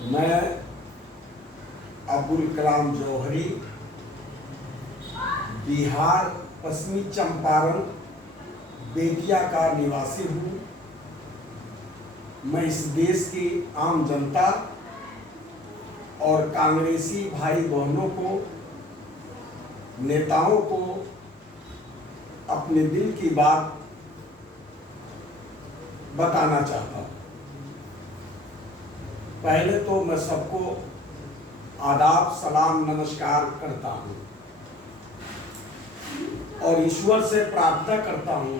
मैं अब्दुल कलाम जौहरी बिहार पश्चिमी चंपारण बेतिया का निवासी हूँ। मैं इस देश की आम जनता और कांग्रेसी भाई बहनों को, नेताओं को अपने दिल की बात बताना चाहता हूँ। पहले तो मैं सबको आदाब, सलाम, नमस्कार करता हूँ और ईश्वर से प्रार्थना करता हूँ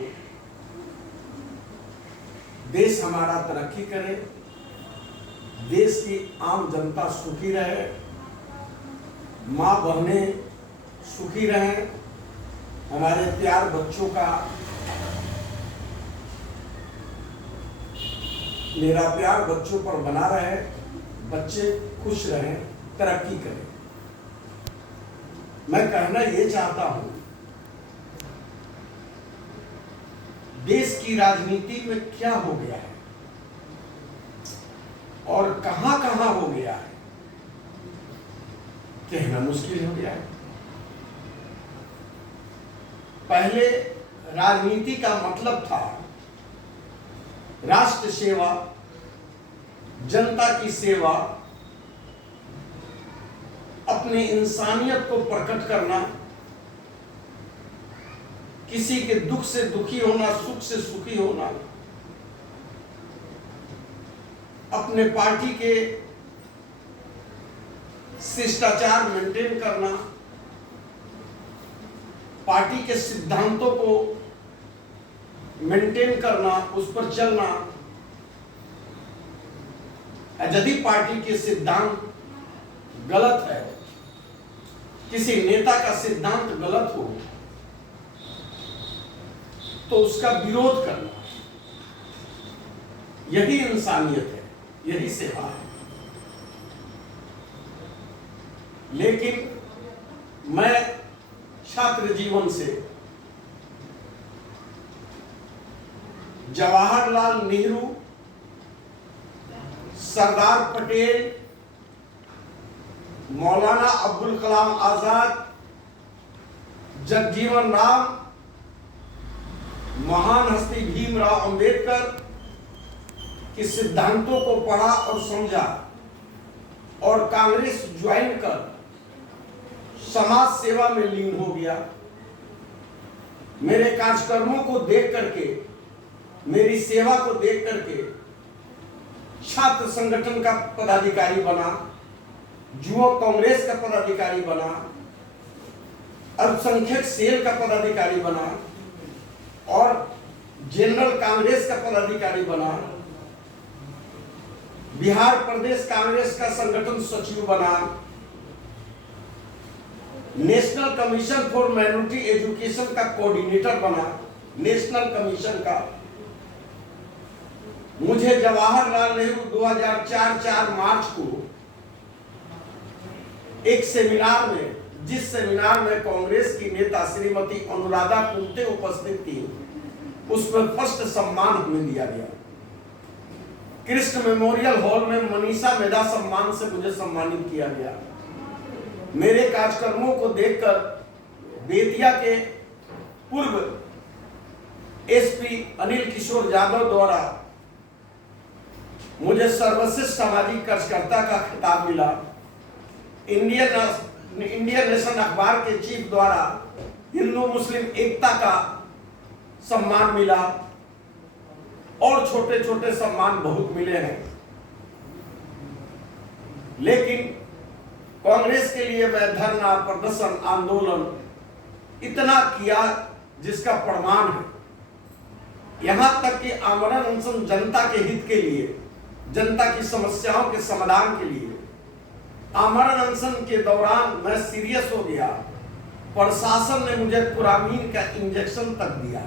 देश हमारा तरक्की करे, देश की आम जनता सुखी रहे, माँ बहनें सुखी रहें, हमारे प्यार बच्चों का, मेरा प्यार बच्चों पर बना रहे, बच्चे खुश रहें, तरक्की करें। मैं कहना ये चाहता हूं, देश की राजनीति में क्या हो गया है और कहां कहां हो गया है, कहना मुश्किल हो गया है। पहले राजनीति का मतलब था राष्ट्र सेवा, जनता की सेवा, अपनी इंसानियत को प्रकट करना, किसी के दुख से दुखी होना, सुख से सुखी होना, अपने पार्टी के शिष्टाचार मेंटेन करना, पार्टी के सिद्धांतों को मेंटेन करना, उस पर चलना। यदि पार्टी के सिद्धांत गलत है, किसी नेता का सिद्धांत गलत हो तो उसका विरोध करना, यही इंसानियत है, यही सेवा है। लेकिन मैं छात्र जीवन से जवाहरलाल नेहरू, सरदार पटेल, मौलाना अब्दुल कलाम आजाद, जगजीवन राम, महान हस्ती भीमराव अंबेडकर के सिद्धांतों को पढ़ा और समझा और कांग्रेस ज्वाइन कर समाज सेवा में लीन हो गया। मेरे कार्यक्रमों को देख करके, मेरी सेवा को देख करके छात्र संगठन का पदाधिकारी बना, युवक कांग्रेस का पदाधिकारी बना, अल्पसंख्यक सेल का पदाधिकारी बना और जनरल कांग्रेस का पदाधिकारी बना, बिहार प्रदेश कांग्रेस का संगठन सचिव बना, national commission for minority education का कोऑर्डिनेटर बना, नेशनल कमीशन का। मुझे जवाहरलाल नेहरू 2004 मार्च को एक सेमिनार में, जिस सेमिनार में कांग्रेस की नेता श्रीमती अनुराधा कुंटे उपस्थित थी, उसमें फर्स्ट सम्मान हमें दिया गया। कृष्ण मेमोरियल हॉल में मनीषा मेधा सम्मान से मुझे सम्मानित किया गया। मेरे कार्यक्रमों को देखकर बेतिया के पूर्व एसपी अनिल किशोर यादव द्वारा मुझे सर्वश्रेष्ठ सामाजिक कार्यकर्ता का खिताब मिला। इंडियन नेशन अखबार के चीफ द्वारा हिंदू मुस्लिम एकता का सम्मान मिला और छोटे छोटे सम्मान बहुत मिले हैं। लेकिन कांग्रेस के लिए मैं धरना, प्रदर्शन, आंदोलन इतना किया जिसका प्रमाण है। यहां तक कि आमरण अनशन जनता के हित के लिए, जनता की समस्याओं के समाधान के लिए आमरण अनशन के दौरान मैं सीरियस हो गया। प्रशासन ने मुझे पुरामीन का इंजेक्शन तक दिया।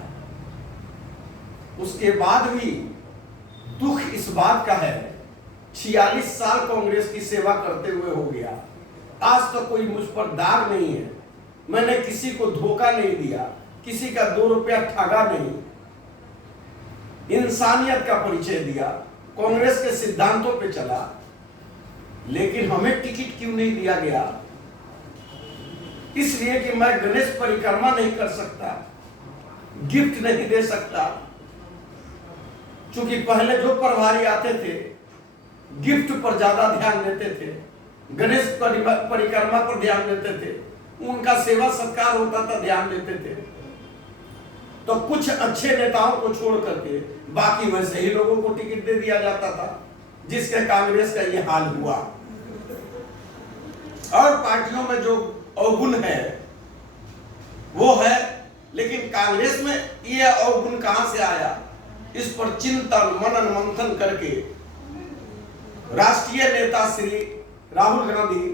उसके बाद भी दुख इस बात का है, 46 साल कांग्रेस की सेवा करते हुए हो गया, आज तक कोई मुझ पर दाग नहीं है। मैंने किसी को धोखा नहीं दिया, किसी का 2 रुपया ठगा नहीं, इंसानियत का परिचय दिया, कांग्रेस के सिद्धांतों पे चला। लेकिन हमें टिकट क्यों नहीं दिया गया? इसलिए कि मैं गणेश परिक्रमा नहीं कर सकता, गिफ्ट नहीं दे सकता। क्योंकि पहले जो प्रभारी आते थे गिफ्ट पर ज्यादा ध्यान देते थे, गणेश परिक्रमा पर ध्यान देते थे, उनका सेवा सत्कार होता था, ध्यान देते थे। तो कुछ अच्छे नेताओं को छोड़ करके बाकी वैसे ही लोगों को टिकट दे दिया जाता था, जिसके कांग्रेस का ये हाल हुआ। और पार्टियों में जो अवगुण है वो है, लेकिन कांग्रेस में ये अवगुण कहां से आया? इस पर चिंतन मनन मंथन करके राष्ट्रीय नेता श्री राहुल गांधी,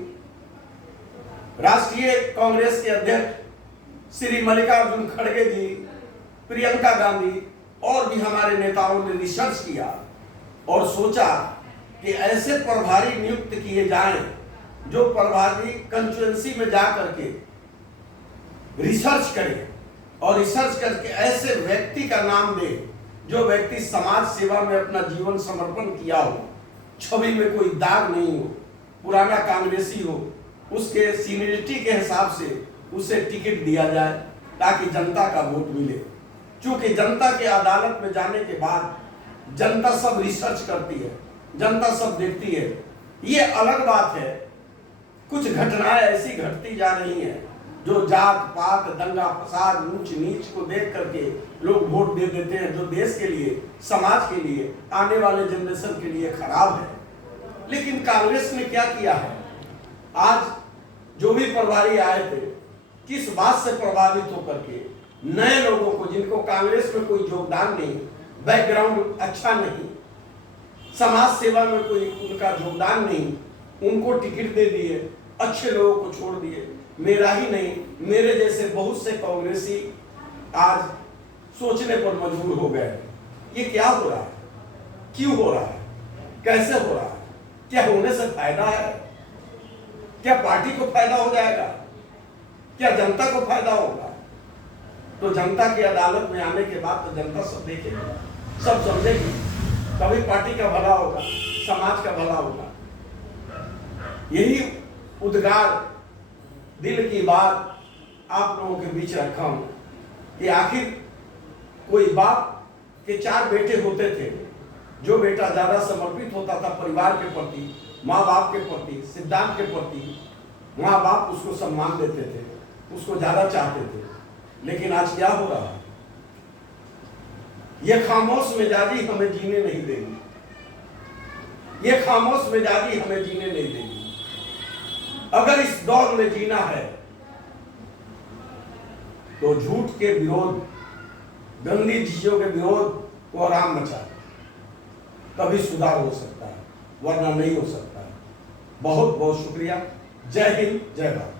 राष्ट्रीय कांग्रेस के अध्यक्ष श्री मल्लिकार्जुन खड़गे जी, प्रियंका गांधी और भी हमारे नेताओं ने रिसर्च किया और सोचा कि ऐसे प्रभारी नियुक्त किए जाएं जो प्रभारी कंस्टिट्यूएंसी में जा करके रिसर्च करें और रिसर्च करके ऐसे व्यक्ति का नाम दे जो व्यक्ति समाज सेवा में अपना जीवन समर्पण किया हो, छवि में कोई दाग नहीं हो, पुराना कांग्रेसी हो, उसके सीनियरिटी के हिसाब से उसे टिकट दिया जाए ताकि जनता का वोट मिले। क्योंकि जनता के अदालत में जाने के बाद जनता सब रिसर्च करती है, जनता सब देखती है। ये अलग बात है, कुछ घटनाएं ऐसी घटती जा रही हैं जो जात पात दंगा फसाद ऊंच नीच को देख करके लोग वोट दे देते हैं, जो देश के लिए, समाज के लिए, आने वाले जनरेशन के लिए खराब है। लेकिन कांग्रेस ने क्या किया है? आज जो भी प्रभारी आए थे, किस बात से प्रभावित होकर के नए लोगों को, जिनको कांग्रेस में कोई योगदान नहीं, बैकग्राउंड अच्छा नहीं, समाज सेवा में कोई उनका योगदान नहीं, उनको टिकट दे दिए, अच्छे लोगों को छोड़ दिए। मेरा ही नहीं, मेरे जैसे बहुत से कांग्रेसी आज सोचने पर मजबूर हो गए, ये क्या हो रहा है, क्यों हो रहा है, कैसे हो रहा है, क्या होने से फायदा है, क्या पार्टी को फायदा हो जाएगा, क्या जनता को फायदा होगा? तो जनता की अदालत में आने के बाद तो जनता सब देखेगी, सब समझेगी, तभी पार्टी का भला होगा, समाज का भला होगा। यही उद्गार, दिल की बात आप लोगों के बीच रखा हूं कि आखिर कोई बाप के 4 बेटे होते थे, जो बेटा ज्यादा समर्पित होता था परिवार के प्रति, माँ बाप के प्रति, सिद्धांत के प्रति, माँ बाप उसको सम्मान देते थे, उसको ज्यादा चाहते थे। लेकिन आज क्या हो रहा है? ये खामोश मिजाजी हमें जीने नहीं देगी, ये खामोश मिजाजी हमें जीने नहीं देगी। अगर इस दौर में जीना है तो झूठ के विरोध, गंदी चीजों के विरोध को आराम मचा, तभी सुधार हो सकता है, वरना नहीं हो सकता है। बहुत बहुत शुक्रिया। जय हिंद, जय भारत।